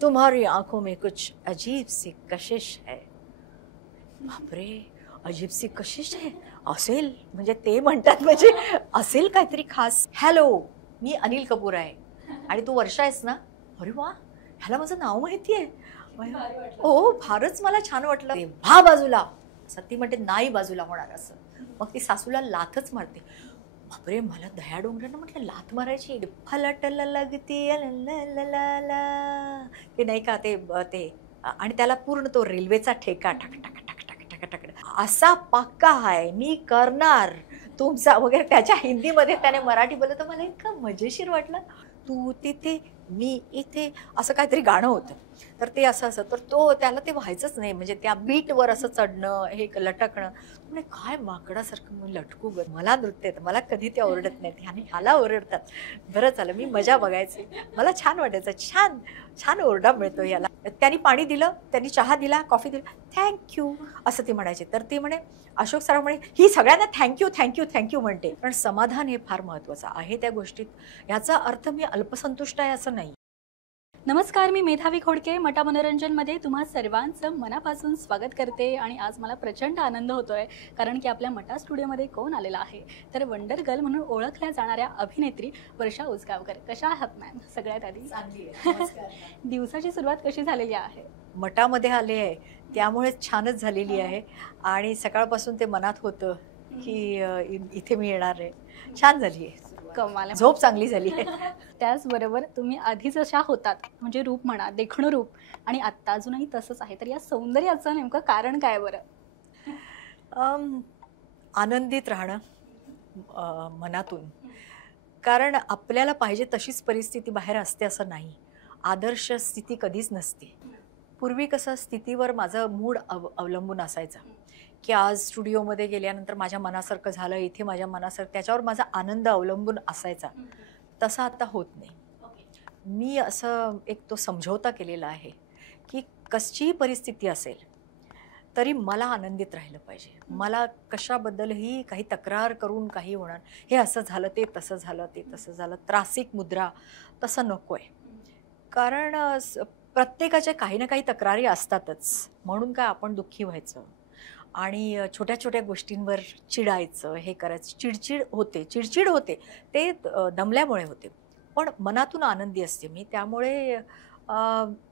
तुम्हारी आंखों में कुछ अजीब सी कशिश है. बापरे, अजीब सी कशिश आहे असेल म्हणजे ते म्हणतात म्हणजे असेल काहीतरी खास. हॅलो, मी अनिल कपूर आहे आणि तू वर्षा आहेस ना. अरे वा, ह्याला माझं नाव माहिती आहे. हो, फारच मला छान वाटलं. तेव्हा बाजूला सती म्हणते नाही बाजूला होणार असं. मग ती सासूला लाथच मारते. बापरे, मला दया डोंगरानं म्हटलं लाथ मारायची. फलाटला लगती ते नाही का ते आणि त्याला पूर्ण तो रेल्वेचा ठेका ठक ठक ठक ठक ठक ठक असा पक्का आहे मी करणार तुमचा वगैरे. त्याच्या हिंदीमध्ये त्याने मराठी बोललं तर मला इतकं मजेशीर वाटलं. तू तिथे मी इथे असं काहीतरी गाणं होतं. तर ते असं असं तर त्याला ते व्हायचंच नाही म्हणजे त्या बीटवर असं चढणं हे लटकणं. म्हणजे काय माकडासारखं मी लटकू ग. मला नृत्य येतं, मला कधी ते ओरडत नाहीत आणि ह्याला ओरडतात. बरं झालं मी मजा बघायची. मला छान वाटायचं. छान छान ओरडा मिळतो याला. त्यांनी पाणी दिलं, त्यांनी चहा दिला, कॉफी दिली, थँक्यू असं ती म्हणायची. तर ती म्हणे अशोक सराफ म्हणे ही सगळ्यांना थँक्यू थँक्यू थँक्यू म्हणते. कारण समाधान हे फार महत्त्वाचं आहे त्या गोष्टीत. याचा अर्थ मी अल्पसंतुष्ट आहे असं नाही. नमस्कार, मी मेधावी खोडके. मटा मनोरंजनमध्ये तुम्हा सर्वांचं मनापासून स्वागत करते. आणि आज मला प्रचंड आनंद होतोय कारण की आपल्या मटा स्टुडिओमध्ये कोण आलेला आहे तर वंडर गर्ल म्हणून ओळखल्या जाणाऱ्या अभिनेत्री वर्षा उसगावकर. कशा आहात मॅम? सगळ्यात आधी चांगली आहे. दिवसाची सुरुवात कशी झालेली आहे? मटामध्ये आले आहे त्यामुळे छानच झालेली आहे. आणि सकाळपासून ते मनात होतं की इथे मी येणार आहे. छान झाली आहे. कमाल. झोप चांगली झाली आहे. त्याचबरोबर तुम्ही आधी जशा होतात म्हणजे रूप म्हणा, देखणं रूप, आणि आत्ता अजूनही तसंच आहे, तर या सौंदर्याचं नेमकं कारण काय बरं? आनंदित राहणं मनातून. कारण आपल्याला पाहिजे तशीच परिस्थिती बाहेर असते असं नाही. आदर्श स्थिती कधीच नसते. पूर्वी कसं स्थितीवर माझं मूड अवलंबून असायचं की आज स्टुडिओमध्ये गेल्यानंतर माझ्या मनासारखं झालं, इथे माझ्या मनासारखं, त्याच्यावर माझा आनंद अवलंबून असायचा. तसा आता होत नाही. मी असं एक तो समझोता केलेला आहे की कशीही परिस्थिती असेल तरी मला आनंदित राहिलं पाहिजे. मला कशाबद्दलही काही तक्रार करून काही होणार, हे असं झालं, ते तसं झालं, ते तसं झालं, त्रासिक मुद्रा तसं नको आहे. कारण प्रत्येकाच्या काही ना काही तक्रारी असतातच. म्हणून काय आपण दुःखी व्हायचं आणि छोट्या छोट्या गोष्टींवर चिडायचं, हे करायचं. चिडचिड होते ते दमल्यामुळे होते. पण मनातून आनंदी असते मी. त्यामुळे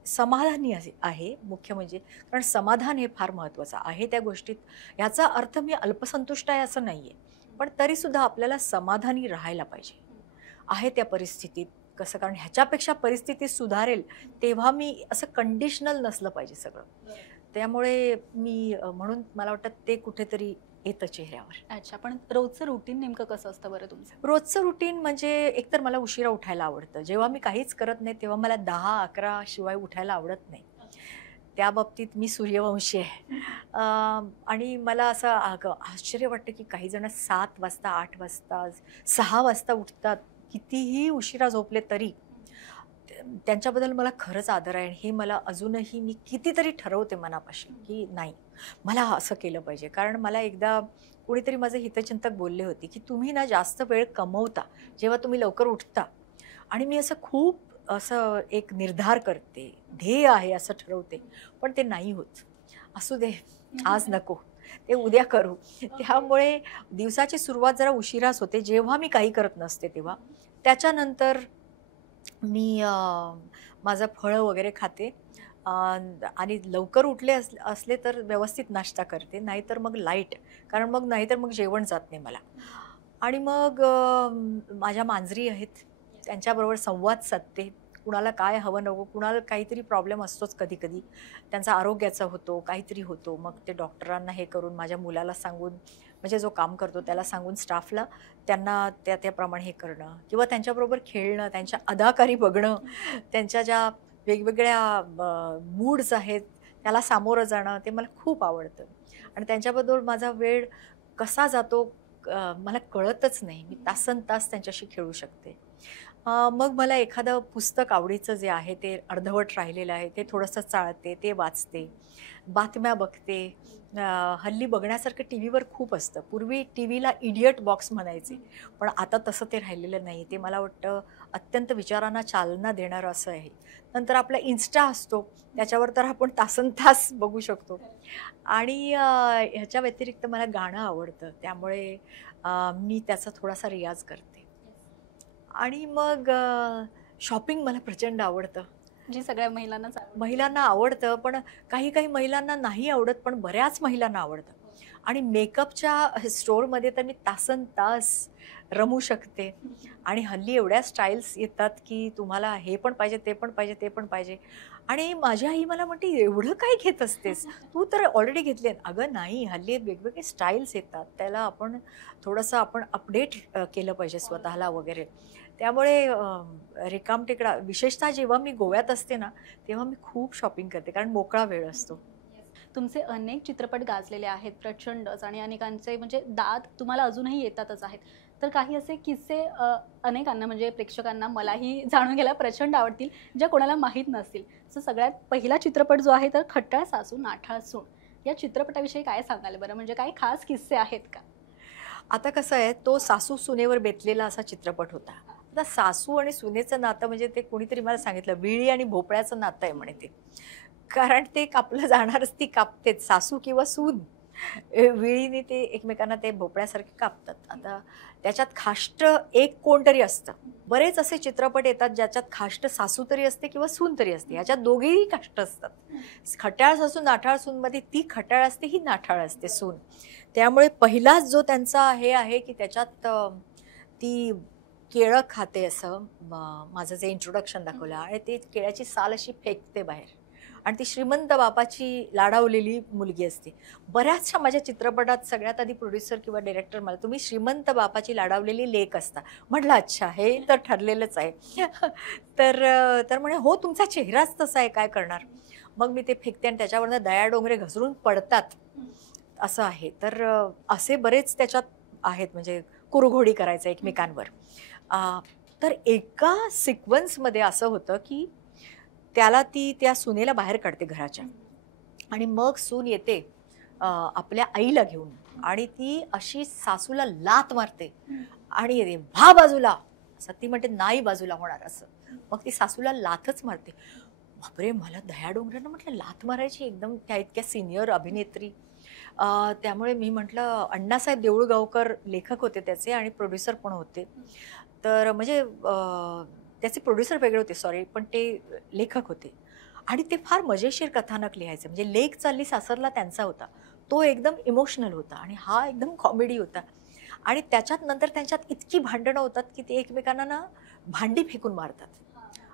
समाधानी आहे मुख्य म्हणजे. कारण समाधान हे फार महत्त्वाचं आहे त्या गोष्टीत. याचा अर्थ मी अल्पसंतुष्ट आहे असं नाही आहे. पण तरीसुद्धा आपल्याला समाधानी राहायला पाहिजे आहे त्या परिस्थितीत. कसं, कारण ह्याच्यापेक्षा परिस्थिती सुधारेल तेव्हा मी असं कंडिशनल नसलं पाहिजे सगळं. त्यामुळे मी म्हणून मला वाटतं ते कुठेतरी येतं चेहऱ्यावर. अच्छा, पण रोजचं रुटीन नेमकं कसं असतं बरं तुमचं? रोजचं रुटीन म्हणजे एकतर मला उशिरा उठायला आवडतं. जेव्हा मी काहीच करत नाही तेव्हा मला 10-11 शिवाय उठायला आवडत नाही. त्या बाबतीत मी सूर्यवंशी आहे. आणि मला असं आश्चर्य वाटतं की काही जण 7 वाजता, 8 वाजता, 6 वाजता उठतात. कितीही उशिरा झोपले तरी. त्यांच्याबद्दल मला खरंच आदर आहे. हे मला अजूनही मी कितीतरी ठरवते मनापाशी की नाही, मला असं केलं पाहिजे. कारण मला एकदा कोणीतरी माझे हितचिंतक बोलले होते की तुम्ही ना जास्त वेळ कमवता जेव्हा तुम्ही लवकर उठता. आणि मी असं खूप असं एक निर्धार करते, ध्येय आहे असं ठरवते, पण ते नाही होत. असू दे, आज नको, ते उद्या करू. त्यामुळे दिवसाची सुरुवात जरा उशिराच होते जेव्हा मी काही करत नसते तेव्हा. त्याच्यानंतर मी माझं फळं वगैरे खाते. आणि लवकर उठले असले तर व्यवस्थित नाश्ता करते, नाहीतर मग लाईट. कारण नाहीतर मग जेवण जात नाही मला. आणि मग माझ्या मांजरी आहेत, त्यांच्याबरोबर संवाद साधते. कुणाला काय हवं नको, कुणाला काहीतरी प्रॉब्लेम असतोच कधी कधी, त्यांचा आरोग्याचा होतो, काहीतरी होतो. मग ते डॉक्टरांना हे करून, माझ्या मुलाला सांगून, म्हणजे जो काम करतो त्याला सांगून, स्टाफला त्यांना त्याप्रमाणे हे करणं, किंवा त्यांच्याबरोबर खेळणं, त्यांच्या अदाकारी बघणं, त्यांच्या ज्या वेगवेगळ्या मूड्स आहेत त्याला सामोरं जाणं, ते मला खूप आवडतं. आणि त्यांच्याबरोबर माझा वेळ कसा जातो मला कळतच नाही. मी तासनतास त्यांच्याशी खेळू शकते. मग मला एखादं पुस्तक आवडीचं जे आहे ते अर्धवट राहिलेलं आहे ते थोडंसं चाळते, ते वाचते, बातम्या बघते. हल्ली बघण्यासारखं टी व्हीवर खूप असतं. पूर्वी टी व्हीला इडियट बॉक्स म्हणायचे, पण आता तसं ते राहिलेलं नाही. ते मला वाटतं अत्यंत विचारांना चालना देणारं असं आहे. नंतर आपला इन्स्टा असतो, त्याच्यावर तर आपण तासनतास बघू शकतो. आणि ह्याच्या व्यतिरिक्त मला गाणं आवडतं, त्यामुळे मी त्याचा थोडासा रियाज करते. आणि मग शॉपिंग मला प्रचंड आवडतं. जी सगळ्या महिलांनाच महिलांना आवडतं, पण काही काही महिलांना नाही आवडत, पण बऱ्याच महिलांना आवडतं. आणि मेकअपच्या स्टोअरमध्ये तर मी तासनतास रमू शकते. आणि हल्ली एवढ्या स्टाईल्स येतात की तुम्हाला हे पण पाहिजे, ते पण पाहिजे, ते पण पाहिजे. आणि माझी आई मला म्हणते, "एवढं काय घेत असतेस? तू तर ऑलरेडी घेतली आहेत." अगं नाही, हल्ली वेगवेगळे स्टाईल्स येतात. त्याला आपण थोडंसं अपडेट केलं पाहिजे स्वतःला वगैरे. त्यामुळे रिकामटेकडा विशेषतः जेव्हा मी गोव्यात असते ना, तेव्हा मी खूप शॉपिंग करते, कारण मोकळा वेळ असतो. तुमचे अनेक चित्रपट गाजलेले आहेत प्रचंडच आणि अनेकांचे म्हणजे दाद तुम्हाला अजूनही येतातच आहेत. तर काही असे किस्से अनेकांना म्हणजे प्रेक्षकांना मलाही जाणून घ्यायला प्रचंड आवडतील, ज्या कोणाला माहीत नसतील. सो सगळ्यात पहिला चित्रपट जो आहे तर खट्याळ सासू नाठाळ सून, या चित्रपटाविषयी काय सांगाल बरं? म्हणजे काही खास किस्से आहेत का? आता कसं आहे, तो सासू सुनेवर बेतलेला असा चित्रपट होता. आता सासू आणि सुनेचं नातं म्हणजे ते कोणीतरी मला सांगितलं, विळी आणि भोपळ्याचं नातं आहे म्हणे ते. कारण ते कापलं जाणारच, ती कापतेच, सासू किंवा सून. विळीने ते एकमेकांना ते भोपळ्यासारखे कापतात. आता त्याच्यात खाष्ट एक कोणतरी असतं. बरेच असे चित्रपट येतात ज्याच्यात खाष्ट सासू तरी असते किंवा सून तरी असते. ह्याच्यात दोघेही खाष्ट असतात. खट्याळ सासू नाठाळ सूनमध्ये ती खट्याळ असते, ही नाठाळ असते सून. त्यामुळे पहिलाच जो त्यांचा हे आहे की त्याच्यात ती केळं खाते असं माझं जे इंट्रोडक्शन दाखवलं, आणि ती केळ्याची साल अशी फेकते बाहेर, आणि ती श्रीमंत बापाची लाडावलेली मुलगी असते. बऱ्याचशा माझ्या चित्रपटात सगळ्यात आधी प्रोड्युसर किंवा डायरेक्टर मला, तुम्ही श्रीमंत बापाची लाडावलेली लेक असता. म्हटलं अच्छा, हे तर ठरलेलंच आहे. तर म्हणे हो, तुमचा चेहराच तसा आहे, काय करणार. मग मी ते फेकते आणि त्याच्यावरनं दया डोंगरे घसरून पडतात, असं आहे. तर असे बरेच त्याच्यात आहेत, म्हणजे कुरघोडी करायचं एकमेकांवर. तर एका सिक्वन्समध्ये असं होतं की ती त्या सुनेला बाहेर काढते घराच्या, आणि मग सून येते आपल्या आईला घेऊन, आणि ती अशी सासूला लाथ मारते आणि येते, "व्हा बाजूला." असं ती म्हणते, "नाही बाजूला होणार." असं मग ती सासूला लाथच मारते. बापरे, मला दया डोंगरेनं म्हटलं लाथ मारायची, एकदम त्या इतक्या सिनियर अभिनेत्री. त्यामुळे मी म्हटलं, अण्णासाहेब देऊळगावकर लेखक होते त्याचे आणि प्रोड्युसर पण होते. तर म्हणजे त्याचे प्रोड्युसर वेगळे होते, सॉरी, पण ते लेखक होते. आणि ते फार मजेशीर कथानक लिहायचे. म्हणजे लेक चालली सासरला त्यांचा होता, तो एकदम इमोशनल होता, आणि हा एकदम कॉमेडी होता. आणि त्याच्यात नंतर त्यांच्यात इतकी भांडणं होतात की ते एकमेकांना ना भांडी फेकून मारतात.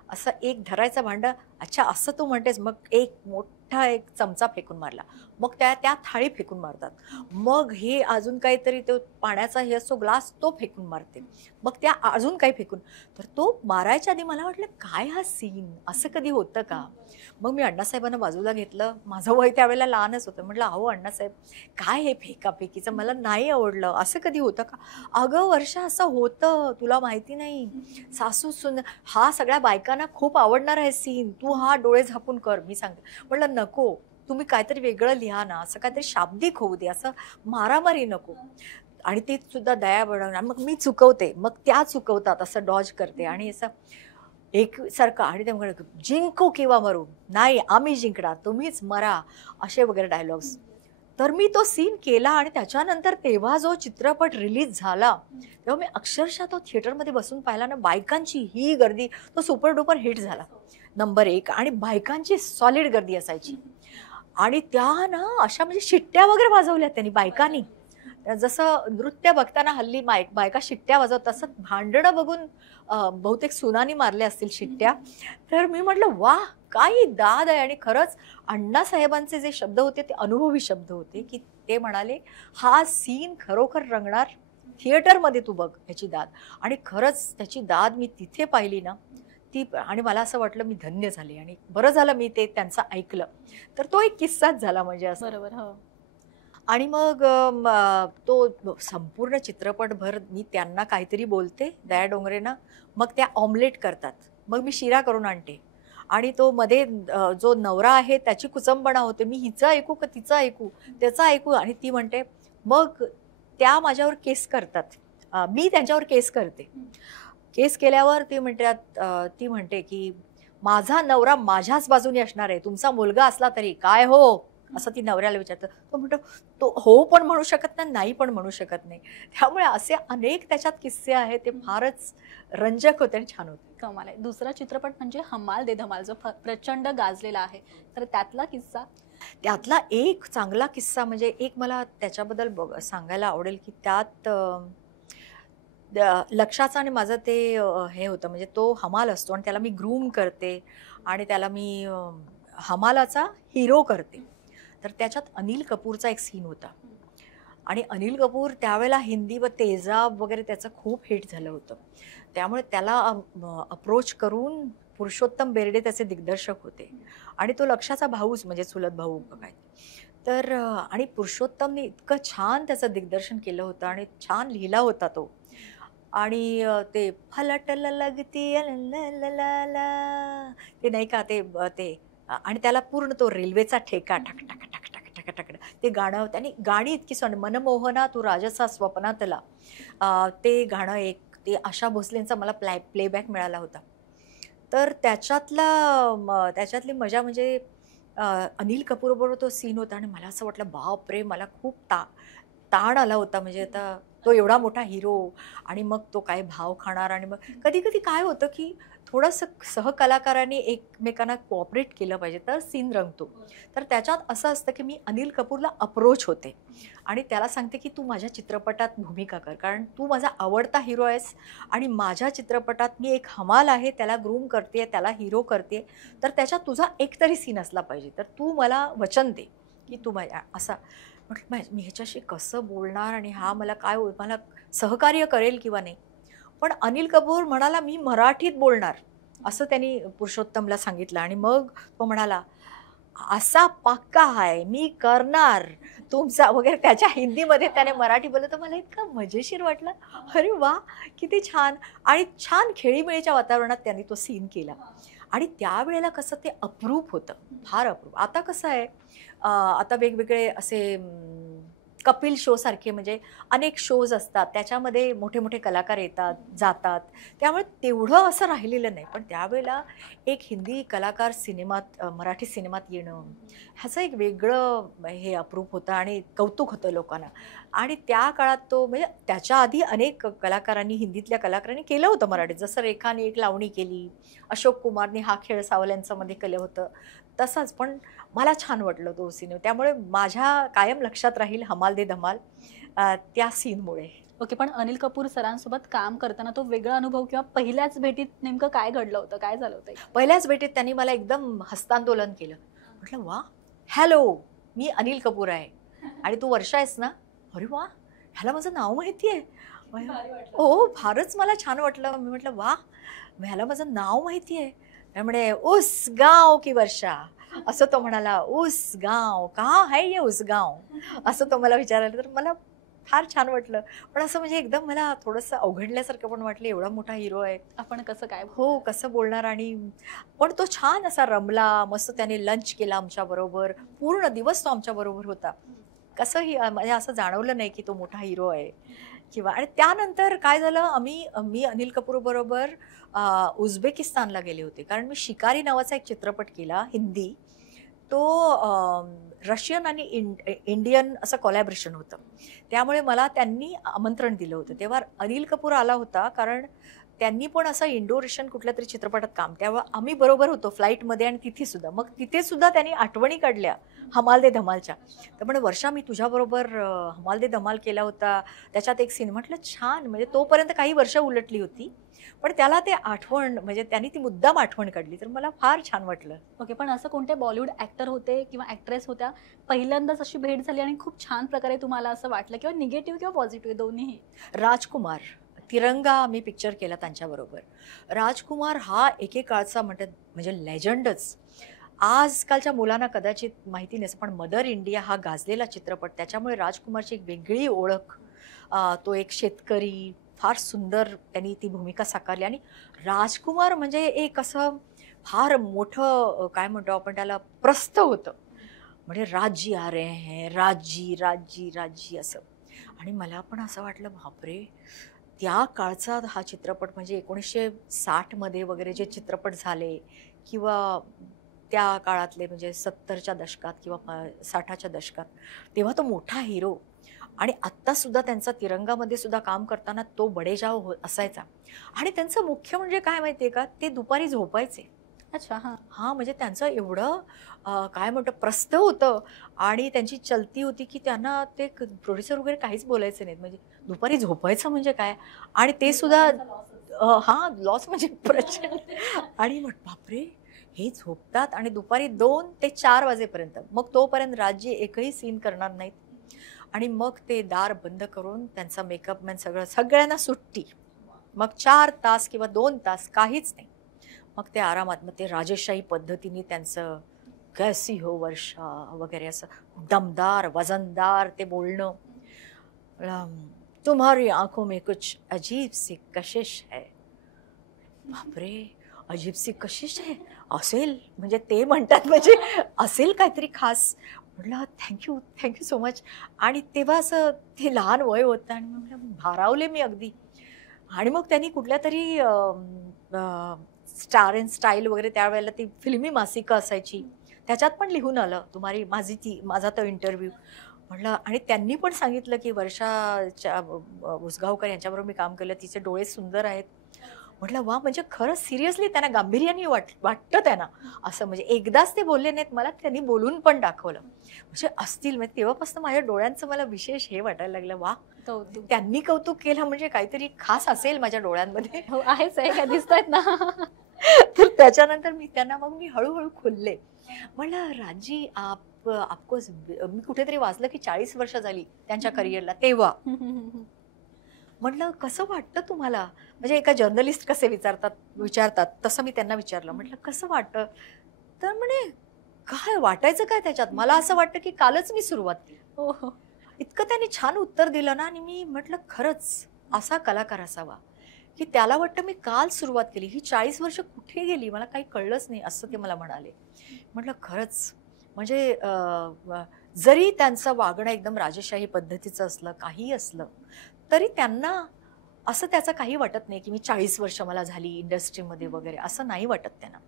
असं एक धरायचं भांडं, अच्छा असं तू म्हणतेस, मग एक मोठा एक चमचा फेकून मारला, मग त्या थाळी फेकून मारतात, मग हे अजून काहीतरी तो पाण्याचा हे असतो ग्लास, तो फेकून मारते, मग त्या अजून काही फेकून. तर तो मारायच्या आधी मला वाटलं, काय हा सीन, असं कधी होतं का. मग मी अण्णासाहेबांना बाजूला घेतलं, माझं वय त्यावेळेला लहानच होतं. म्हटलं, अहो अण्णासाहेब, काय हे फेकाफेकीचं मला नाही आवडलं, असं कधी होतं का. अगं वर्षा, असं होतं, तुला माहिती नाही. सासू सुन, हा सगळ्या बायकांना खूप आवडणार आहे सीन, तू हा डोळे झाकून कर. मी सांगते, म्हटलं नको, तुम्ही काहीतरी वेगळं लिहा ना, असं काहीतरी शाब्दिक होऊ दे, असं मारामारी नको. आणि ते सुद्धा दया बनवणार, मग मी चुकवते, मग त्या चुकवतात, असं डॉज करते, आणि असं एकसारखं. आणि ते म्हणत, जिंकू किंवा मरू, नाही आम्ही जिंकणार, तुम्हीच मरा, असे वगैरे डायलॉग्स. तर मी तो सीन केला, आणि त्याच्यानंतर तेव्हा जो चित्रपट रिलीज झाला तेव्हा मी अक्षरशः तो थिएटरमध्ये बसून पाहिला ना, बायकांची ही गर्दी, तो सुपर डुपर हिट झाला, नंबर 1. आणि बायकांची सॉलिड गर्दी असायची, आणि त्या ना अशा म्हणजे शिट्ट्या वगैरे वाजवल्या त्यांनी बायकांनी. जसं नृत्य बघताना हल्ली बायका शिट्ट्या वाजवतात, तसं भांडणं बघून बहुतेक सुनानी मारल्या असतील शिट्ट्या. तर मी म्हटलं, वा, काय दाद आहे. आणि खरंच अण्णासाहेबांचे जे शब्द होते ते अनुभवी शब्द होते, की ते म्हणाले, हा सीन खरोखर रंगणार, थिएटरमध्ये तू बघ ह्याची दाद. आणि खरंच त्याची दाद मी तिथे पाहिली ना, ती, आणि मला असं वाटलं मी धन्य झाले, आणि बरं झालं मी ते त्यांचं ऐकलं. तर तो एक किस्साच झाला म्हणजे असं. बरोबर. हो. आणि मग तो संपूर्ण चित्रपटभर मी त्यांना काहीतरी बोलते, दया डोंगरेंना, मग त्या ऑमलेट करतात, मग मी शिरा करून आणते, आणि तो मध्ये जो नवरा आहे त्याची कुचंबणा होते, मी हिचं ऐकू का तिचं ऐकू, त्याचं ऐकू. आणि ती म्हणते, मग त्या माझ्यावर केस करतात, मी त्यांच्यावर केस करते. केस केल्यावर ती म्हणते की माझा नवरा माझ्याच बाजूने असणार आहे, तुमचा मुलगा असला तरी काय हो, असं ती नवऱ्याला विचारतं. तो म्हणतो तो हो पण म्हणू शकत नाही, नाही पण म्हणू शकत नाही. त्यामुळे असे अनेक त्याच्यात किस्से आहेत, ते फारच रंजक होते आणि छान होते. कमाल आहे. दुसरा चित्रपट म्हणजे हमाल दे धमाल, जो प्रचंड गाजलेला आहे. तर त्यातला किस्सा? त्यातला एक चांगला किस्सा म्हणजे एक मला त्याच्याबद्दल सांगायला आवडेल की त्यात लक्षाचं आणि माझं ते हे होतं, म्हणजे तो हमाल असतो आणि त्याला मी ग्रूम करते आणि त्याला मी हमालाचा हिरो करते. तर त्याच्यात अनिल कपूरचा एक सीन होता आणि अनिल कपूर त्यावेळेला हिंदी व तेजाब वगैरे त्याचं खूप हिट झालं होतं. त्यामुळे त्याला अप्रोच करून पुरुषोत्तम बेर्डे त्याचे दिग्दर्शक होते आणि तो लक्षाचा भाऊच, म्हणजे चुलत भाऊ काय. तर आणि पुरुषोत्तमने इतकं छान त्याचं दिग्दर्शन केलं होतं आणि छान लिहिला होता तो. आणि ते फलाटला लगती ते नाही का ते आणि त्याला पूर्ण तो रेल्वेचा ठेका ठक ठक ठक ठक ठक ठक ते गाणं, त्याने गाणी इतकी मनमोहना तू राजसा स्वप्नातला, ते गाणं एक, ते आशा भोसलेंचा मला प्लेबॅक मिळाला होता. तर त्याच्यातली मजा म्हणजे अनिल कपूरबरोबर तो सीन होता आणि मला असं वाटलं बापरे, मला खूप ताण आला होता. म्हणजे आता तो एवढा मोठा हिरो आणि मग तो काय भाव खाणार. आणि मग कधी कधी काय होतं की थोडंसं सहकलाकारांनी एकमेकांना कोऑपरेट केलं पाहिजे तर सीन रंगतो. तर त्याच्यात असं असतं की मी अनिल कपूरला अप्रोच होते आणि त्याला सांगते की तू माझ्या चित्रपटात भूमिका कर, कारण तू माझा आवडता हिरो आहेस आणि माझ्या चित्रपटात मी एक हमाल आहे, त्याला ग्रूम करते, त्याला हिरो करते, तर त्याच्यात तुझा एकतरी सीन असला पाहिजे. तर तू मला वचन दे की तू माझ्या असा. म्हटलं मी ह्याच्याशी कसं बोलणार आणि हा मला सहकार्य करेल किंवा नाही. पण अनिल कपूर म्हणाला मी मराठीत बोलणार, असं त्यांनी पुरुषोत्तमला सांगितलं. आणि मग तो म्हणाला असा पक्का आहे, मी करणार तुमचा वगैरे, त्याच्या हिंदीमध्ये त्याने मराठी बोललं. तर मला इतकं मजेशीर वाटलं. अरे वा, किती छान. आणि छान खेळीमेळीच्या वातावरणात त्यांनी तो सीन केला आणि त्यावेळेला कसं ते अप्रूप होतं, फार अप्रूप. आता कसं आहे, आता वेगवेगळे असे कपिल शो सारखे, म्हणजे अनेक शोज असतात, त्याच्यामध्ये मोठे मोठे कलाकार येतात जातात, त्यामुळे तेवढं असं राहिलेलं नाही. पण त्यावेळेला एक हिंदी कलाकार सिनेमात, मराठी सिनेमात येणं, ह्याचं एक वेगळं हे अप्रूप होतं आणि कौतुक होतं लोकांना. आणि त्या काळात तो, म्हणजे त्याच्या आधी अनेक कलाकारांनी, हिंदीतल्या कलाकारांनी केलं होतं मराठीत. जसं रेखाने एक लावणी केली, अशोक कुमारने हा खेळ सावल्यांचं मध्ये केलं होतं, तसंच. पण मला छान वाटलं तो सिनेमा, त्यामुळे माझ्या कायम लक्षात राहील हमाल दे धमाल त्या सीनमुळे. ओके, पण अनिल कपूर सरांसोबत काम करताना तो वेगळा अनुभव किंवा पहिल्याच भेटीत नेमकं काय घडलं होतं, काय झालं होतं? पहिल्याच भेटीत त्यांनी मला एकदम हस्तांदोलन केलं. म्हटलं वा, हॅलो, मी अनिल कपूर आहे आणि तू वर्षा आहेस ना. अरे वा, ह्याला माझं नाव माहिती आहे. हो, फारच मला छान वाटलं. मी म्हटलं वा, ह्याला माझं नाव माहिती आहे. त्यामुळे उस गाव की वर्षा, असं तो म्हणाला. उस गाव कहाँ है ये उस गाव, असं तो मला विचारायला. तर मला फार छान वाटलं. पण असं म्हणजे एकदम मला थोडंसं अवघडल्यासारखं पण वाटलं. एवढा मोठा हिरो आहे, आपण कसं काय? हो, कसं बोलणार. आणि पण तो छान असा रमला. मस्त त्याने लंच केला आमच्याबरोबर. पूर्ण दिवस तो आमच्याबरोबर होता. कसंही म्हणजे असं जाणवलं नाही की तो मोठा हिरो आहे किंवा. आणि त्यानंतर काय झालं, मी अनिल कपूर बरोबर उझबेकिस्तानला गेले होते, कारण मी शिकारी नावाचा एक चित्रपट केला हिंदी. तो रशियन आणि इंडियन असं कोलॅबरेशन होतं. त्यामुळे मला त्यांनी आमंत्रण दिलं होतं. तेव्हा अनिल कपूर आला होता, कारण त्यांनी पण असं इंडो रशियन कुठल्या तरी चित्रपटात काम, तेव्हा आम्ही बरोबर होतो फ्लाईटमध्ये. आणि तिथे सुद्धा त्यांनी आठवणी काढल्या हमाल दे धमालच्या. तर म्हणे वर्षा, मी तुझ्याबरोबर हमाल दे धमाल केला होता, त्याच्यात एक सीन. म्हटलं छान. म्हणजे तोपर्यंत काही वर्ष उलटली होती, पण त्याला ते आठवण, म्हणजे त्यांनी ती मुद्दाम आठवण काढली. तर मला फार छान वाटलं. ओके, पण असं कोणते बॉलिवूड ऍक्टर होते किंवा ऍक्ट्रेस होत्या, पहिल्यांदाच अशी भेट झाली आणि खूप छान प्रकारे तुम्हाला असं वाटलं, किंवा निगेटिव्ह किंवा पॉझिटिव्ह दोन्हीही? राजकुमार, तिरंगा मी पिक्चर केला त्यांच्याबरोबर. राजकुमार हा एकेकाळचा म्हणजे लेजंडच. आजकालच्या मुलांना कदाचित माहिती नसेल, पण मदर इंडिया हा गाजलेला चित्रपट, त्याच्यामुळे राजकुमारची एक वेगळी ओळख. तो एक शेतकरी, फार सुंदर त्यांनी ती भूमिका साकारली. आणि राजकुमार म्हणजे एक असं फार मोठं काय म्हणतो आपण त्याला, प्रस्थ होतं. म्हणजे राज्य आ रहे हैं, राजी राजी राजी असं. आणि मला पण असं वाटलं बापरे, त्या काळचा हा चित्रपट म्हणजे 1960 मध्ये वगैरे जे चित्रपट झाले किंवा त्या काळातले म्हणजे 70च्या दशकात किंवा 60च्या दशकात, तेव्हा तो मोठा हिरो आणि आत्तासुद्धा त्यांचा तिरंगामध्ये सुद्धा काम करताना तो बडेजाव असायचा. आणि त्यांचं मुख्य म्हणजे काय माहिती आहे का, ते दुपारी झोपायचे. अच्छा. हां. हां, म्हणजे त्यांचं एवढं काय म्हणतो प्रस्थ होतं आणि त्यांची चलती होती, की त्यांना ते प्रोड्युसर वगैरे काहीच बोलायचे नाहीत. म्हणजे दुपारी झोपायचं म्हणजे काय आणि ते सुद्धा हां, लॉस म्हणजे प्रचंड. आणि बापरे! हे झोपतात आणि दुपारी 2 ते 4 वाजेपर्यंत. मग तोपर्यंत राजी एकही सीन करणार नाहीत. आणि मग ते दार बंद करून त्यांचा मेकअपमॅन सगळ्यांना सुट्टी. मग 4 तास किंवा 2 तास काहीच नाही. मग ते आरामात मग ते राजेशाही पद्धतीने त्यांचं कैसी हो वर्षा वगैरे असं दमदार, वजनदार ते बोलणं. तुम्हारी आंखों में कुछ अजीब सी कशिश है. बापरे! अजीब सी कशिश आहे असेल म्हणजे ते म्हणतात म्हणजे असेल काहीतरी खास. म्हटलं थँक्यू सो मच. आणि तेव्हा असं ते लहान वय होतं आणि म्हटलं भारावले मी अगदी. आणि मग त्यांनी कुठल्या तरी स्टार अँड स्टाईल वगैरे त्यावेळेला ती फिल्मी मासिकं असायची, त्याच्यात पण लिहून आलं माझा तो इंटरव्ह्यू. म्हटलं आणि त्यांनी पण सांगितलं की वर्षाच्या उसगावकर यांच्याबरोबर मी काम केलं, तिचे डोळे सुंदर आहेत. म्हटलं वा, म्हणजे खरंच सिरियसली त्यांना गांभीर्याने वाटतं त्यांना असं. म्हणजे एकदाच ते बोलले नाहीत मला, त्यांनी बोलून पण दाखवलं. म्हणजे असतील म्हणजे तेव्हापासून माझ्या डोळ्यांचं मला विशेष हे वाटायला लागलं, वा कौतुक. त्यांनी कौतुक केलं म्हणजे काहीतरी खास असेल माझ्या डोळ्यांमध्ये. हो, आहेच आहे का, दिसतायत ना. तर त्याच्यानंतर मी हळूहळू खुलले. म्हणलं राजी आपको मी कुठेतरी वाचलं की 40 वर्ष झाली त्यांच्या करिअरला तेव्हा. म्हटलं कसं वाटतं तुम्हाला, म्हणजे एका जर्नलिस्ट कसे विचारतात तसं मी त्यांना विचारलं. म्हटलं कसं वाटतं, तर म्हणे काय वाटायचं काय त्याच्यात, मला असं वाटतं की कालच मी सुरुवात केली. हो हो. इतकं त्यांनी छान उत्तर दिलं ना. आणि मी म्हटलं खरंच असा कलाकार असावा की त्याला वाटतं मी काल सुरुवात केली, ही 40 वर्ष कुठे गेली मला काही कळलंच नाही असं ते मला म्हणाले. म्हटलं खरंच म्हणजे जरी त्यांचं वागणं एकदम राजेशाही पद्धतीचं असलं, काही असलं, तरी त्यांना असं त्याचं काही वाटत नाही की मी 40 वर्ष मला झाली इंडस्ट्रीमध्ये वगैरे, असं नाही वाटत त्यांना.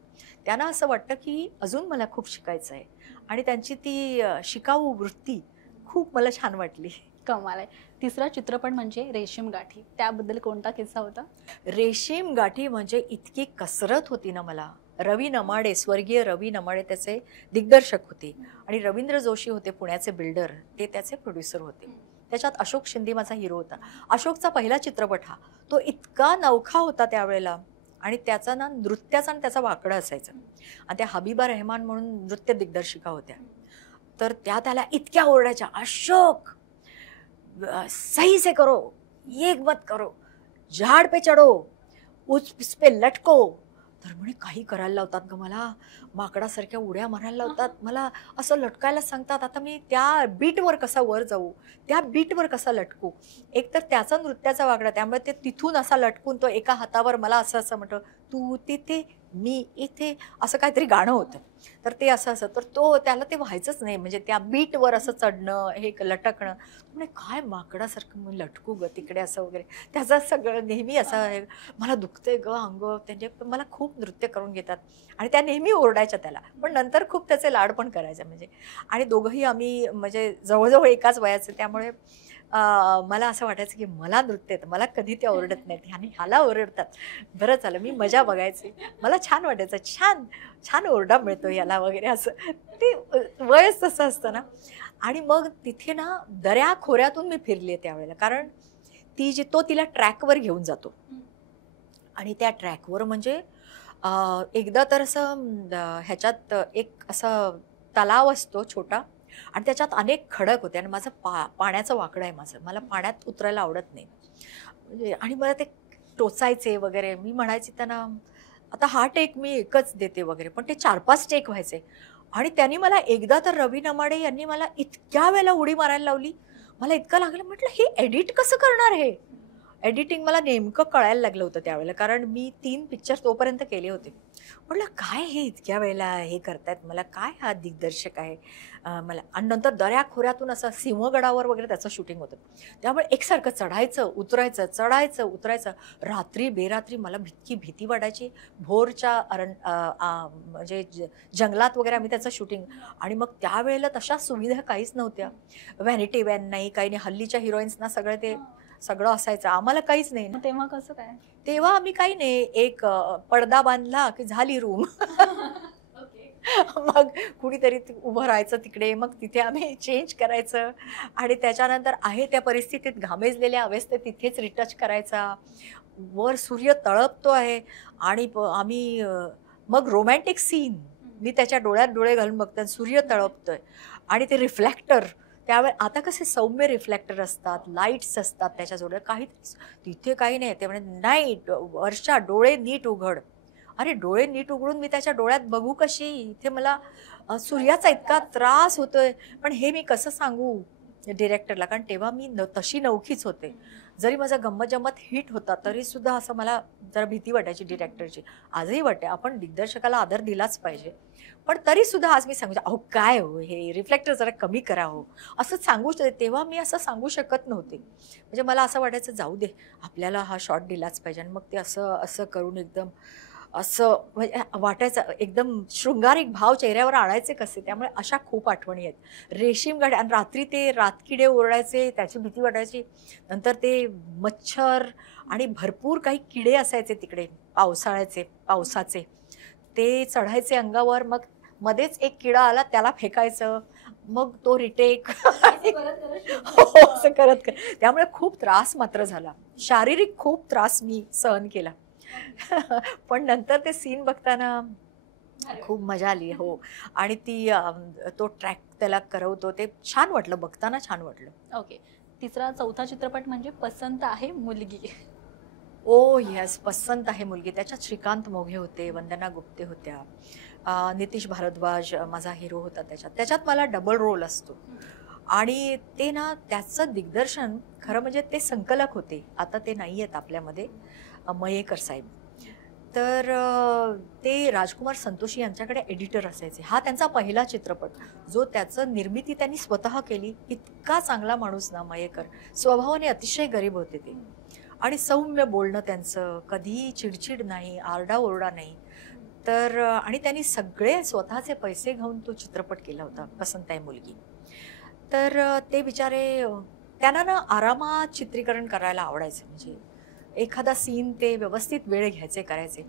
त्यांना असं वाटतं की अजून मला खूप शिकायचं आहे. आणि त्यांची ती शिकाऊ वृत्ती खूप मला छान वाटली. कमाल आहे. तिसरा चित्रपट म्हणजे रेशीम गाठी, त्याबद्दल कोणता किस्सा होता? रेशीम गाठी म्हणजे इतकी कसरत होती ना मला. रवी नमाडे, स्वर्गीय रवी नमाडे त्याचे दिग्दर्शक होते आणि रवींद्र जोशी होते पुण्याचे बिल्डर, ते त्याचे प्रोड्युसर होते. त्याच्यात अशोक शिंदे माझा हिरो होता. अशोकचा पहिला चित्रपट हा, तो इतका नवखा होता त्यावेळेला. आणि त्याचा ना नृत्याचा आणि त्याचा वाकडा असायचा. आणि त्या हबीबा रेहमान म्हणून नृत्य दिग्दर्शिका होत्या. तर त्याला इतक्या ओरडायच्या, अशोक सही से करो, ये मत करो, झाड पे चढो, उस पे लटको. तर म्हणे काही करायला लावतात ग मला, माकडासारख्या उड्या मारायला लावतात मला, असं लटकायला सांगतात. आता मी त्या बीटवर कसा वर जाऊ, त्या बीटवर कसा लटकू. एक तर त्याचा नृत्याचा वाकडा, त्यामुळे ते तिथून असा लटकून तो एका हातावर मला असं म्हणतो, तू तिथे मी इथे, असं काहीतरी गाणं होतं. तर ते असं तर त्याला ते व्हायचंच नाही. म्हणजे त्या बीटवर असं चढणं, हे लटकणं. म्हणजे काय माकडासारखं मी लटकू ग तिकडे असं वगैरे. त्याचं सगळं नेहमी असं मला दुखतंय ग अंग. त्यांचे मला खूप नृत्य करून घेतात आणि त्या नेहमी ओरडायच्या त्याला, पण नंतर खूप त्याचे लाड पण करायचे. म्हणजे आणि दोघंही आम्ही म्हणजे जवळजवळ एकाच वयाचे, त्यामुळे मला असं वाटायचं की मला नृत्य येतं, मला कधी ते ओरडत नाहीत आणि ह्याला ओरडतात. बरं झालं, मी मजा बघायची, मला छान वाटायचं, छान छान ओरडा मिळतो याला वगैरे असं. ते वयच तसं असतं ना. आणि मग तिथे ना दऱ्या खोऱ्यातून मी फिरले त्यावेळेला, कारण तो तिला ट्रॅकवर घेऊन जातो. आणि त्या ट्रॅकवर म्हणजे एकदा तर असं ह्याच्यात एक असं तलाव असतो छोटा आणि त्याच्यात अनेक खडक होते आणि माझं पाण्याचं वाकडं आहे माझं, मला पाण्यात उतरायला आवडत नाही. म्हणजे आणि मला ते टोचायचे वगैरे. मी म्हणायचे त्यांना, आता हा टेक मी एकच देते वगैरे, पण ते 4-5 टेक व्हायचे. आणि त्यांनी मला एकदा तर रवी नमाडे यांनी मला इतक्या वेळेला उडी मारायला लावली, मला इतकं लागलं. म्हटलं हे एडिट कसं करणार, हे एडिटिंग मला नेमकं कळायला लागलं होतं त्यावेळेला, कारण मी 3 पिक्चर तोपर्यंत केले होते. म्हटलं काय हे इतक्या वेळेला हे करतायत मला, काय हा दिग्दर्शक आहे मला. आणि नंतर दऱ्याखोऱ्यातून असं सिंहगडावर वगैरे त्याचं शूटिंग होतं. त्यामुळे एकसारखं चढायचं उतरायचं चढायचं उतरायचं. रात्री बेरात्री मला इतकी भीती वाटायची. भोरच्या म्हणजे जंगलात वगैरे आम्ही त्याचं शूटिंग. आणि मग त्यावेळेला तशा सुविधा काहीच नव्हत्या. व्हॅनिटी व्हॅन नाही काही नाही. हल्लीच्या हिरोईन्सना सगळं ते सगळं असायचं, आम्हाला काहीच नाही ना. मग तेव्हा कसं काय? तेव्हा आम्ही काही नाही, एक पडदा बांधला की झाली रूम. मग कुणीतरी उभं राहायचं तिकडे, मग तिथे आम्ही चेंज करायचं आणि त्याच्यानंतर आहे त्या परिस्थितीत घामेजलेल्या अवस्थेत तिथेच रिटच करायचा. वर सूर्य तळपतो आहे आणि आम्ही मग रोमॅन्टिक सीन, मी त्याच्या डोळ्यात डोळे घालून बघते आणि सूर्य तळपतोय आणि ते रिफ्लेक्टर. त्यावेळे आता कसे सौम्य रिफ्लेक्टर असतात, लाईट्स असतात त्याच्याजवळ, काही तिथे काही नाही. ते म्हणे नाही वर्षा डोळे नीट उघड. अरे डोळे नीट उघडून मी त्याच्या डोळ्यात बघू कशी, इथे मला सूर्याचा इतका त्रास होतोय. पण हे मी कसं सांगू डिरेक्टरला, कारण तेव्हा मी तशी नवखीच होते. जरी माझा गंमत जम्मत हिट होता तरी सुद्धा असं मला जरा भीती वाटायची डिरेक्टरची. आजही वाटते, आपण दिग्दर्शकाला आदर दिलाच पाहिजे. पण तरी सुद्धा आज मी सांगू अहो काय हो हे रिफ्लेक्टर जरा कमी करा हो, असं सांगू तेव्हा मी असं सांगू शकत नव्हते. म्हणजे मला असं वाटायचं जाऊ दे आपल्याला हा शॉट दिलाच पाहिजे. आणि मग ते असं असं करून एकदम असं म्हणजे वाटायचं एकदम शृंगारिक भाव चेहऱ्यावर आणायचे कसे. त्यामुळे अशा खूप आठवणी आहेत. रेशीम गाड्या आणि रात्री ते रातकिडे ओरडायचे त्याची भीती वाटायची. नंतर ते मच्छर आणि भरपूर काही किडे असायचे तिकडे पावसाचे ते चढायचे अंगावर. मग मध्येच एक किडा आला त्याला फेकायचं, मग तो रिटेक. हो असं करत त्यामुळे खूप त्रास मात्र झाला, शारीरिक खूप त्रास मी सहन केला. पण नंतर ते सीन बघताना खूप मजा आली. हो आणि ती तो ट्रॅक त्याला करवतो ते छान वाटलं, बघताना छान वाटलं. ओके. तिसरा चौथा चित्रपट म्हणजे पसंत आहे मुलगी. ओ यस, पसंत आहे मुलगी. त्याच्यात श्रीकांत मोघे होते, वंदना गुप्ते होत्या, नितीश भारद्वाज माझा हिरो होता. त्याच्यात मला डबल रोल असतो. आणि ते ना त्याचं दिग्दर्शन खरं म्हणजे ते संकलक होते, आता ते नाही आहेत आपल्यामध्ये, मयेकर साहेब. तर ते राजकुमार संतोषी यांच्याकडे एडिटर असायचे. हा त्यांचा पहिला चित्रपट जो त्याचं निर्मिती त्यांनी स्वतः केली. इतका चांगला माणूस ना मयेकर, स्वभावाने अतिशय गरीब होते ते आणि सौम्य बोलणं त्यांचं, कधीही चिडचिड नाही, आरडाओरडा नाही. तर आणि त्यांनी सगळे स्वतःचे पैसे घेऊन तो चित्रपट केला होता पसंत आहे मुलगी. तर ते बिचारे त्यांना ना आरामात चित्रीकरण करायला आवडायचं. म्हणजे एखादा सीन ते व्यवस्थित वेळ घ्यायचे करायचे.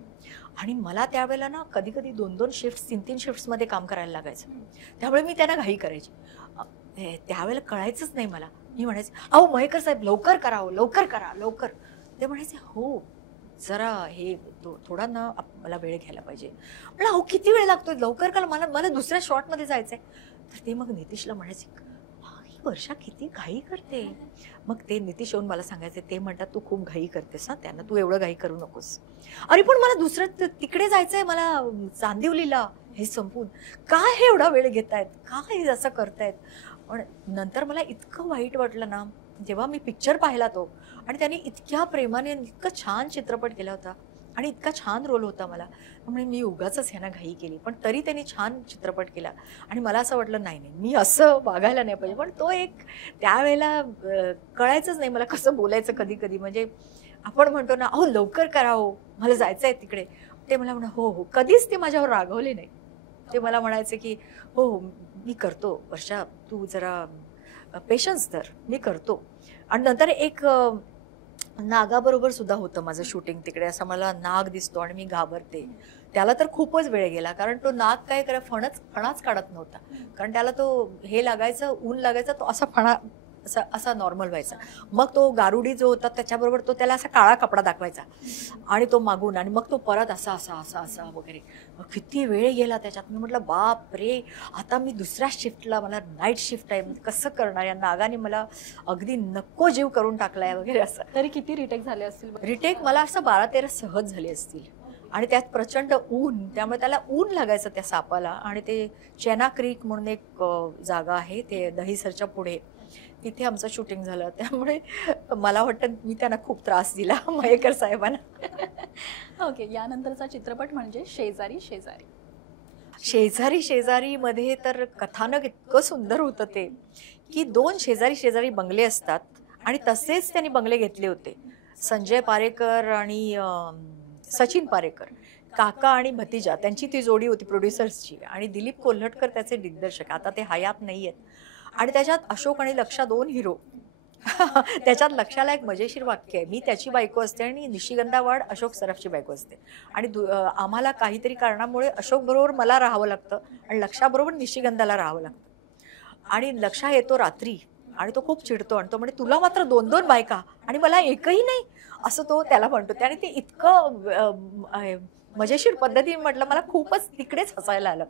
आणि मला त्यावेळेला ना कधी कधी 2-2 शिफ्ट 3-3 शिफ्ट्समध्ये काम करायला लागायचं. त्यामुळे मी त्यांना घाई करायची. त्यावेळेला कळायचंच नाही मला. मी म्हणायचे अहो मयेकर साहेब लवकर करा, लवकर करा लवकर. ते म्हणायचे हो जरा हे थोडा ना मला वेळ घ्यायला पाहिजे. म्हटलं अहो किती वेळ लागतोय, लवकर करा, मला दुसऱ्या शॉटमध्ये जायचंय. तर ते मग नितीशला म्हणायचे ही वर्षा किती घाई करते. मग ते नितीश येऊन मला सांगायचे, ते म्हणतात तू खूप घाई करतेस ना, त्यांना तू एवढं घाई करू नकोस. अरे पण मला दुसरं तिकडे जायचंय, मला चांदिवलीला, हे संपून काय हे एवढा वेळ घेतायत, काय असं करतायत. पण नंतर मला इतकं वाईट वाटलं ना जेव्हा मी पिक्चर पाहिला तो, आणि त्यांनी इतक्या प्रेमाने इतकं छान चित्रपट केला होता आणि इतका छान रोल होता मला. त्यामुळे मी उगाचच ह्यांना घाई केली. पण तरी त्यांनी छान चित्रपट केला आणि मला असं वाटलं नाही नाही मी असं वागायला नाही पाहिजे. पण तो एक त्यावेळेला कळायचंच नाही मला कसं बोलायचं कधी कधी. म्हणजे आपण म्हणतो ना अहो लवकर करा हो, मला जायचं आहे तिकडे. ते मला म्हणा हो हो, कधीच ते माझ्यावर रागवले नाही. ते मला म्हणायचे की हो हो मी करतो वर्षा, तू जरा पेशन्स धर, मी करतो. आणि नंतर एक नागाबरोबर सुद्धा होतं माझं शूटिंग तिकडे. असं मला नाग दिसतो आणि मी घाबरते. त्याला तर खूपच वेळ गेला, कारण तो नाग काय करा फणाच काढत नव्हता. कारण त्याला तो हे लागायचं, ऊन लागायचं, तो असा फणा असा नॉर्मल व्हायचा. मग तो गारुडी जो होता त्याच्याबरोबर तो त्याला असा काळा कपडा दाखवायचा आणि तो मागून, आणि मग तो परत असा असा असा असा वगैरे. किती वेळ गेला त्याच्यात. मी म्हटलं बाप रे, आता मी दुसऱ्या शिफ्टला, मला नाईट शिफ्ट आहे, कसं करणार. या नागाने मला अगदी नको जीव करून टाकलाय वगैरे असं. तरी किती रिटेक झाले असतील? रिटेक मला असं 12-13 सहज झाले असतील. आणि त्यात प्रचंड ऊन, त्यामुळे त्याला ऊन लागायचं त्या सापाला. आणि ते चेना क्रीक म्हणून एक जागा आहे, ते दहिसरच्या पुढे, तिथे आमचं शूटिंग झालं. त्यामुळे मला वाटतं मी त्यांना खूप त्रास दिला मयेकर साहेबांना. ओके, यानंतरचा चित्रपट म्हणजे शेजारी शेजारी. शेजारी शेजारीमध्ये तर कथानक इतकं सुंदर होतं ते, की 2 शेजारी शेजारी बंगले असतात आणि तसेच त्यांनी बंगले घेतले होते. संजय पारेकर आणि सचिन पारेकर, काका आणि भतीजा, त्यांची ती जोडी होती प्रोड्युसर्सची. आणि दिलीप कोल्हटकर त्याचे दिग्दर्शक, आता ते हयात नाही आहेत. आणि त्याच्यात अशोक आणि लक्षा 2 हिरो. त्याच्यात लक्षाला एक मजेशीर वाक्य आहे, मी त्याची बायको असते आणि निशिगंधा वाड अशोक सराफची बायको असते. आणि आम्हाला काहीतरी कारणामुळे अशोक बरोबर मला राहावं लागतं आणि लक्षाबरोबर निशिगंधाला राहावं लागतं. आणि लक्षा येतो रात्री आणि तो खूप चिडतो आणि तो म्हणे, तुला मात्र 2-2 बायका आणि मला एकही नाही, असं तो त्याला म्हणतो. त्याने ते इतकं मजेशीर पद्धतीने म्हटलं, मला खूपच तिकडेच हसायला आलं.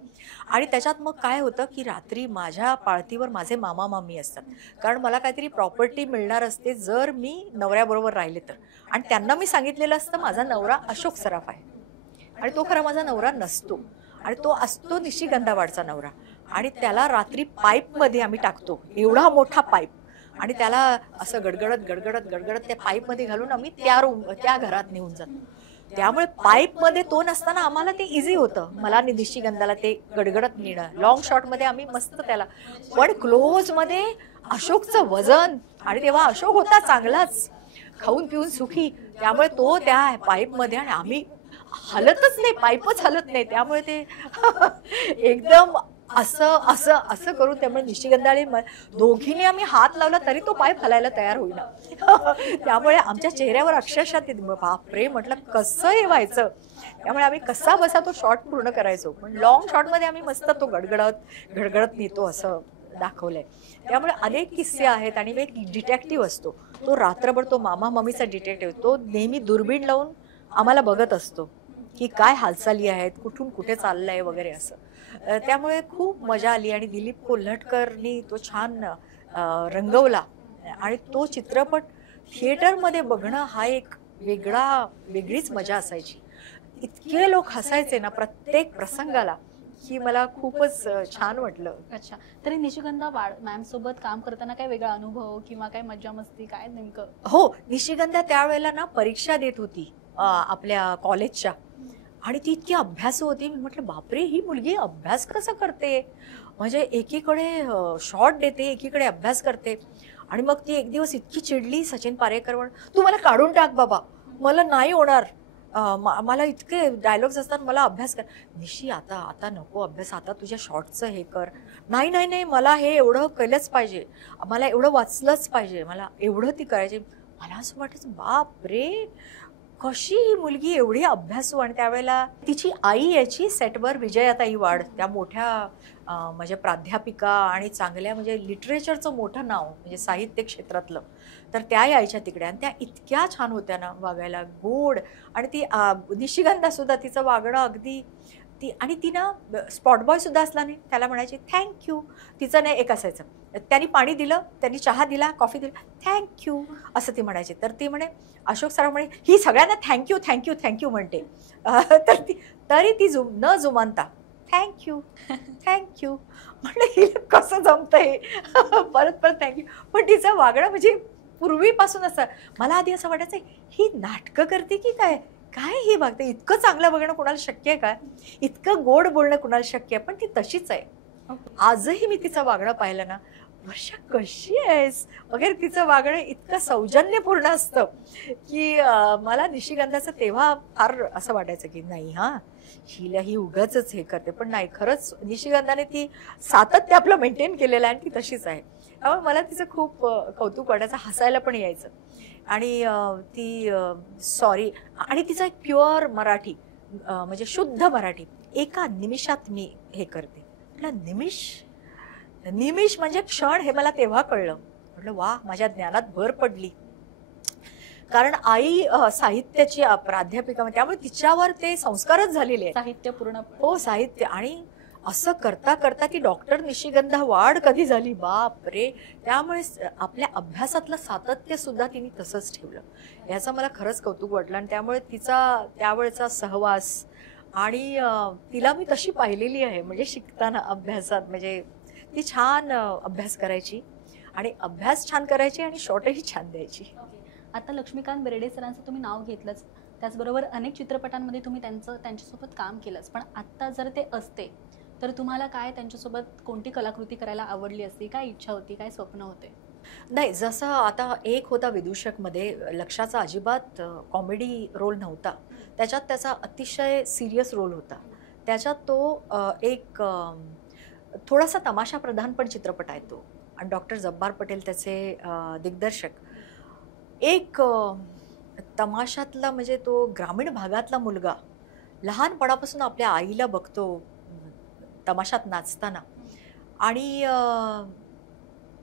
आणि त्याच्यात मग काय होतं की रात्री माझ्या पाळतीवर माझे मामा मामी असतात, कारण मला काहीतरी प्रॉपर्टी मिळणार असते जर मी नवऱ्याबरोबर राहिले तर. आणि त्यांना मी सांगितलेलं असतं माझा नवरा अशोक सराफ आहे आणि तो खरा माझा नवरा नसतो आणि तो असतो निशिगंधावाडचा नवरा. आणि त्याला रात्री पाईपमध्ये आम्ही टाकतो, एवढा मोठा पाईप, आणि त्याला असं गडगडत गडगडत गडगडत त्या पाईपमध्ये घालून आम्ही त्या घरात नेऊन जातो. त्यामुळे पाईपमध्ये तो नसताना आम्हाला ते इझी होतं, मला आणि निशिगंधाला ते गडगडत नेणं. लॉंग शॉटमध्ये आम्ही मस्त त्याला, पण क्लोजमध्ये अशोकचं वजन, आणि तेव्हा अशोक होता चांगलाच खाऊन पिऊन सुखी, त्यामुळे तो त्या पाईपमध्ये आणि आम्ही हलतच नाही, पाईपच हलत नाही. त्यामुळे ते एकदम असं असं असं करून, त्यामुळे निशिगंधाने दोघींनी आम्ही हात लावला तरी तो पाईप हलायला तयार होईना. त्यामुळे आमच्या चेहऱ्यावर अक्षरशः ते बापरे म्हटलं कसं हे व्हायचं. त्यामुळे आम्ही कसा बसा तो शॉट पूर्ण करायचो, पण लॉंग शॉटमध्ये आम्ही मस्त तो गडगडत गडगडत नेतो असं दाखवलंय. त्यामुळे अनेक किस्से आहेत. आणि एक डिटेक्टिव्ह असतो, तो रात्रभर, तो मामा मम्मीचा डिटेक्टिव्ह, तो नेहमी दुर्बीण लावून आम्हाला बघत असतो की काय हालचाली आहेत, कुठून कुठे चाललंय वगैरे असं. त्यामुळे खूप मजा आली. आणि दिलीप कोल्हटकरनी तो छान रंगवला. आणि तो चित्रपट थिएटरमध्ये बघणं हा एक वेगळीच मजा असायची. इतके लोक हसायचे ना प्रत्येक प्रसंगाला, की मला खूपच छान वाटलं. अच्छा, तरी निशिगंधा वाड मॅम सोबत काम करताना काय वेगळा अनुभव किंवा काय मज्जा मस्ती काय नेमकं? हो, निशिगंधा त्यावेळेला ना परीक्षा देत होती आपल्या कॉलेजच्या, आणि ती इतकी अभ्यासू होती. मी म्हटलं बापरे, ही मुलगी अभ्यास कसं करते, म्हणजे एकीकडे शॉट देते, एकीकडे अभ्यास करते. आणि मग ती एक दिवस इतकी चिडली, सचिन पारेकर तू मला काढून टाक बाबा, मला नाही होणार, मला इतके डायलॉग्स असतात, मला अभ्यास कर. निशी आता आता नको अभ्यास, आता तुझ्या शॉर्टचं हे कर. नाही नाही नाही, मला हे एवढं केलंच पाहिजे, मला एवढं वाचलंच पाहिजे, मला एवढं ती करायची. मला असं वाटायचं बाप रे, कशी ही मुलगी एवढी अभ्यासू. आणि त्यावेळेला तिची आई याची सेटवर विजयाताई वाड, त्या मोठ्या म्हणजे प्राध्यापिका आणि चांगल्या, म्हणजे लिटरेचरचं मोठं नाव, म्हणजे साहित्य क्षेत्रातलं, तर त्या यायच्या तिकडे. आणि त्या इतक्या छान होत्या ना वागायला, गोड. आणि ती निशिगंधा सुद्धा तिचं वागणं अगदी ती, आणि ती ना स्पॉट बॉय सुद्धा असला नाही त्याला म्हणायची थँक्यू. तिचं नाही एक असायचं, त्यांनी पाणी दिलं, त्यांनी चहा दिला, कॉफी दिला, थँक्यू असं ती म्हणायची. तर ती म्हणे, अशोक सराफ म्हणे, ही सगळ्यांना थँक्यू थँक्यू थँक्यू म्हणते. तरी ती न जुमानता थँक्यू थँक्यू म्हटलं, ही कसं जमतंय परत परत थँक्यू. पण तिचं वागणं म्हणजे पूर्वीपासून असं, मला आधी असं वाटायचं ही नाटकं करते की काय, काय ही वागते, इतकं चांगलं बघणं कुणाला शक्य आहे का, इतकं गोड बोलणं कुणाला शक्य आहे. पण ती तशीच आहे. आजही मी तिचं वागणं पाहिलं ना, वर्षा कशी आहेस वगैरे, तिचं वागणं इतकं सौजन्यपूर्ण असतं की मला निशिगंधाचं तेव्हा फार असं वाटायचं की नाही, हां हिला ही उगाचच हे करते. पण नाही, खरंच निशिगंधाने ती सातत्य आपलं मेंटेन केलेलं आहे आणि ती तशीच आहे. त्यामुळे मला तिचं खूप कौतुक वाटायचं, हसायला पण यायचं. आणि ती सॉरी, आणि तिचा एक प्युअर मराठी, म्हणजे शुद्ध मराठी, एका निमिषात मी हे करते. म्हटलं निमिष म्हणजे क्षण, हे मला तेव्हा कळलं. म्हटलं वा, माझ्या ज्ञानात भर पडली. कारण आई साहित्याची प्राध्यापिका, त्यामुळे तिच्यावर ते संस्कारच झालेले आहेत, साहित्य पूर्ण. हो, साहित्य. आणि असं करता करता ती डॉक्टर निशिगंधा वाड कधी झाली, बाप रे. त्यामुळे आपल्या अभ्यासातलं सातत्य सुद्धा तिने तसंच ठेवलं, याचं मला खरंच कौतुक वाटलं. आणि त्यामुळे तिचा त्यावेळेचा सहवास, आणि तिला मी तशी पाहिलेली आहे, म्हणजे शिकताना अभ्यासात, म्हणजे ती छान अभ्यास करायची. आणि अभ्यास छान करायची आणि शॉटही छान द्यायची. आता लक्ष्मीकांत बेर्डे सरांचं तुम्ही नाव घेतलंच, त्याचबरोबर अनेक चित्रपटांमध्ये तुम्ही त्यांच्यासोबत काम केलंच. पण आत्ता जर ते असते तर तुम्हाला काय त्यांच्यासोबत कोणती कलाकृती करायला आवडली असती? काय इच्छा होती? काय स्वप्न होते? नाही, जसं आता एक होता विदूषकमध्ये लक्षाचा अजिबात कॉमेडी रोल नव्हता. त्याच्यात त्याचा अतिशय सीरियस रोल होता. त्याच्यात तो एक थोडासा तमाशाप्रधान पण चित्रपट आहे तो आणि डॉक्टर जब्बार पटेल त्याचे दिग्दर्शक. एक तमाशातला म्हणजे तो ग्रामीण भागातला मुलगा लहानपणापासून आपल्या आईला बघतो तमाशात नाचताना आणि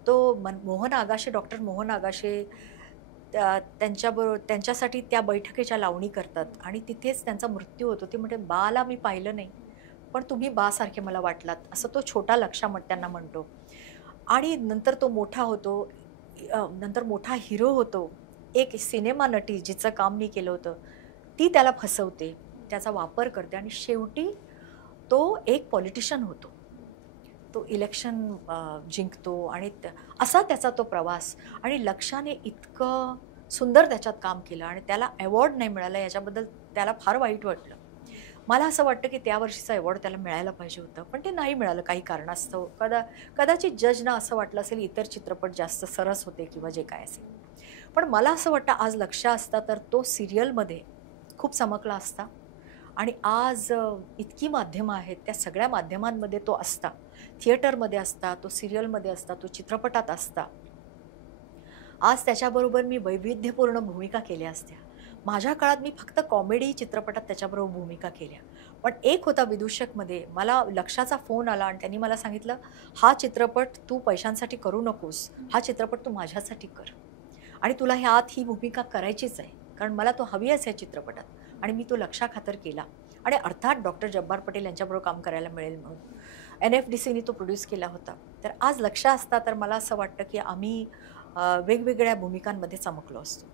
तो मोहन आगाशे, डॉक्टर मोहन आगाशे त्यांच्यासाठी त्या बैठकीच्या लावणी करतात आणि तिथेच त्यांचा मृत्यू होतो. ते म्हणते, "बाला मी पाहिलं नाही, पण तुम्ही बासारखे मला वाटलात." असं तो छोटा लक्षा त्यांना म्हणतो. आणि नंतर तो मोठा होतो, नंतर मोठा हिरो होतो. एक सिनेमा नटी जिचं काम मी केलं होतं, ती त्याला फसवते, त्याचा वापर करते आणि शेवटी तो एक पॉलिटिशियन होतो. तो इलेक्शन जिंकतो आणि असा त्याचा तो प्रवास. आणि लक्षाने इतकं सुंदर त्याच्यात काम केलं आणि त्याला अवॉर्ड नाही मिळाला याच्याबद्दल त्याला फार वाईट वाटलं. मला असं वाटतं की त्या वर्षीचा अवॉर्ड त्याला मिळायला पाहिजे होतं, पण ते नाही मिळालं काही कारणास्तव. कदाचित जजना असं वाटलं असेल इतर चित्रपट जास्त सरस होते किंवा जे काय असेल. पण मला असं वाटतं आज लक्ष असता तर तो सिरियलमध्ये खूप चमकला असता आणि आज इतकी माध्यमं आहेत, त्या सगळ्या माध्यमांमध्ये तो असता, थिएटरमध्ये असता, तो सिरियलमध्ये असता, तो चित्रपटात असता. आज त्याच्याबरोबर मी वैविध्यपूर्ण भूमिका केल्या असत्या. माझ्या काळात मी फक्त कॉमेडी चित्रपटात त्याच्याबरोबर भूमिका केल्या. पण एक होता विदूषकमध्ये मला लक्षाचा फोन आला आणि त्यांनी मला सांगितलं, "हा चित्रपट तू पैशांसाठी करू नकोस, हा चित्रपट तू माझ्यासाठी कर आणि तुला ह्यात ही भूमिका करायचीच आहे, कारण मला तो हवी आहे चित्रपटात." आणि मी तो लक्षाखातर केला आणि अर्थात डॉक्टर जब्बार पटेल यांच्याबरोबर काम करायला मिळेल म्हणून NFDCने तो प्रोड्यूस केला होता. तर आज लक्ष असता तर मला असं वाटतं की आम्ही वेगवेगळ्या भूमिकांमध्ये चमकलो असतो.